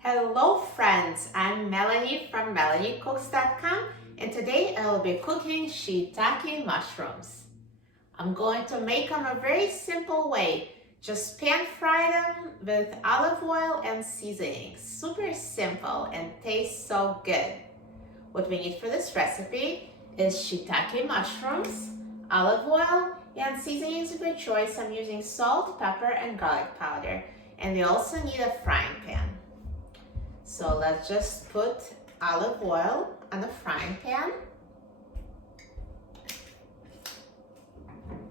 Hello friends, I'm Melanie from MelanieCooks.com and today I will be cooking shiitake mushrooms. I'm going to make them a very simple way. Just pan fry them with olive oil and seasonings. Super simple and tastes so good. What we need for this recipe is shiitake mushrooms, olive oil, and seasonings of your choice. I'm using salt, pepper, and garlic powder. And we also need a frying pan. So let's just put olive oil on the frying pan.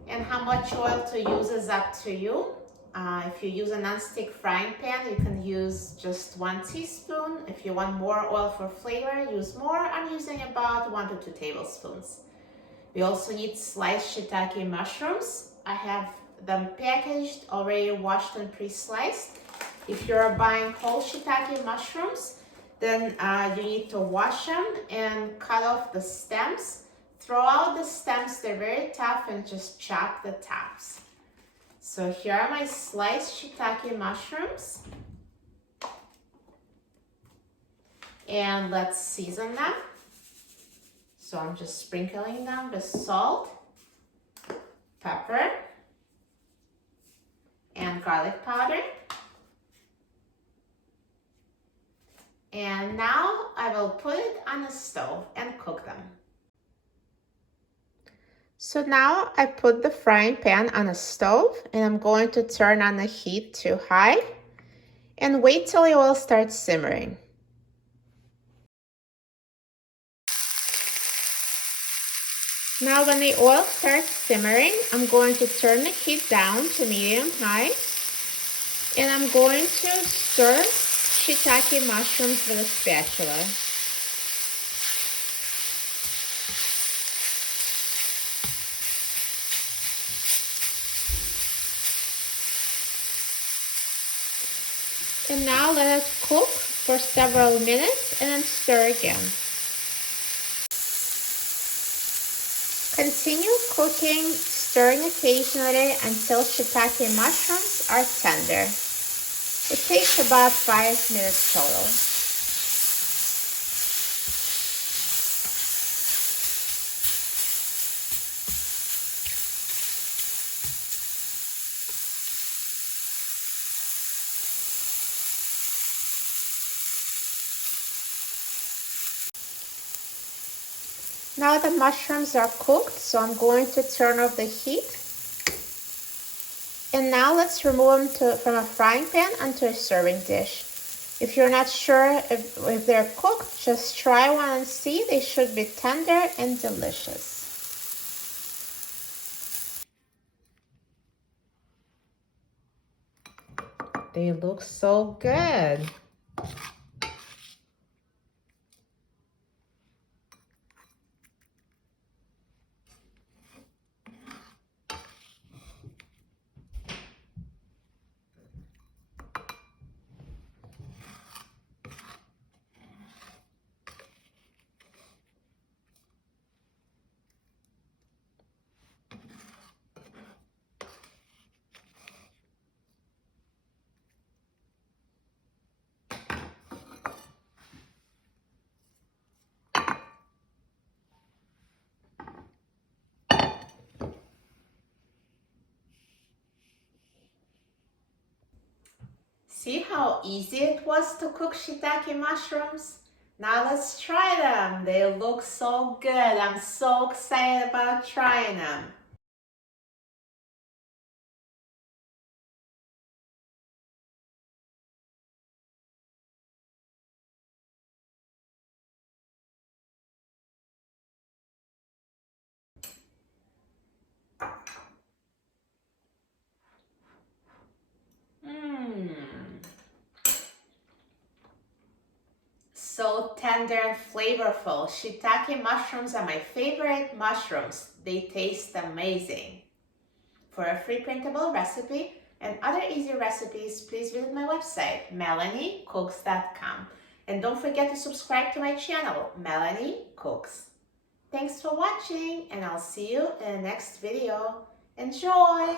And how much oil to use is up to you. If you use a non-stick frying pan, you can use just 1 teaspoon. If you want more oil for flavor, use more. I'm using about 1 to 2 tablespoons. We also need sliced shiitake mushrooms. I have them packaged, already washed and pre-sliced. If you're buying whole shiitake mushrooms, then you need to wash them and cut off the stems. Throw out the stems, they're very tough, and just chop the tops. So here are my sliced shiitake mushrooms. And let's season them. So I'm just sprinkling them with salt, pepper, and garlic powder. And now I will put it on the stove and cook them. So now I put the frying pan on a stove and I'm going to turn on the heat to high and wait till the oil starts simmering. Now when the oil starts simmering, I'm going to turn the heat down to medium-high and I'm going to stir shiitake mushrooms with a spatula. And now let it cook for several minutes and then stir again. Continue cooking, stirring occasionally until shiitake mushrooms are tender. It takes about 5 minutes total. Now the mushrooms are cooked, so I'm going to turn off the heat. And now let's remove them from a frying pan onto a serving dish. If you're not sure if they're cooked, just try one and see. They should be tender and delicious. They look so good. See how easy it was to cook shiitake mushrooms? Now let's try them. They look so good. I'm so excited about trying them. So tender and flavorful. Shiitake mushrooms are my favorite mushrooms. They taste amazing. For a free printable recipe and other easy recipes, please visit my website, MelanieCooks.com. And don't forget to subscribe to my channel, Melanie Cooks. Thanks for watching, and I'll see you in the next video. Enjoy!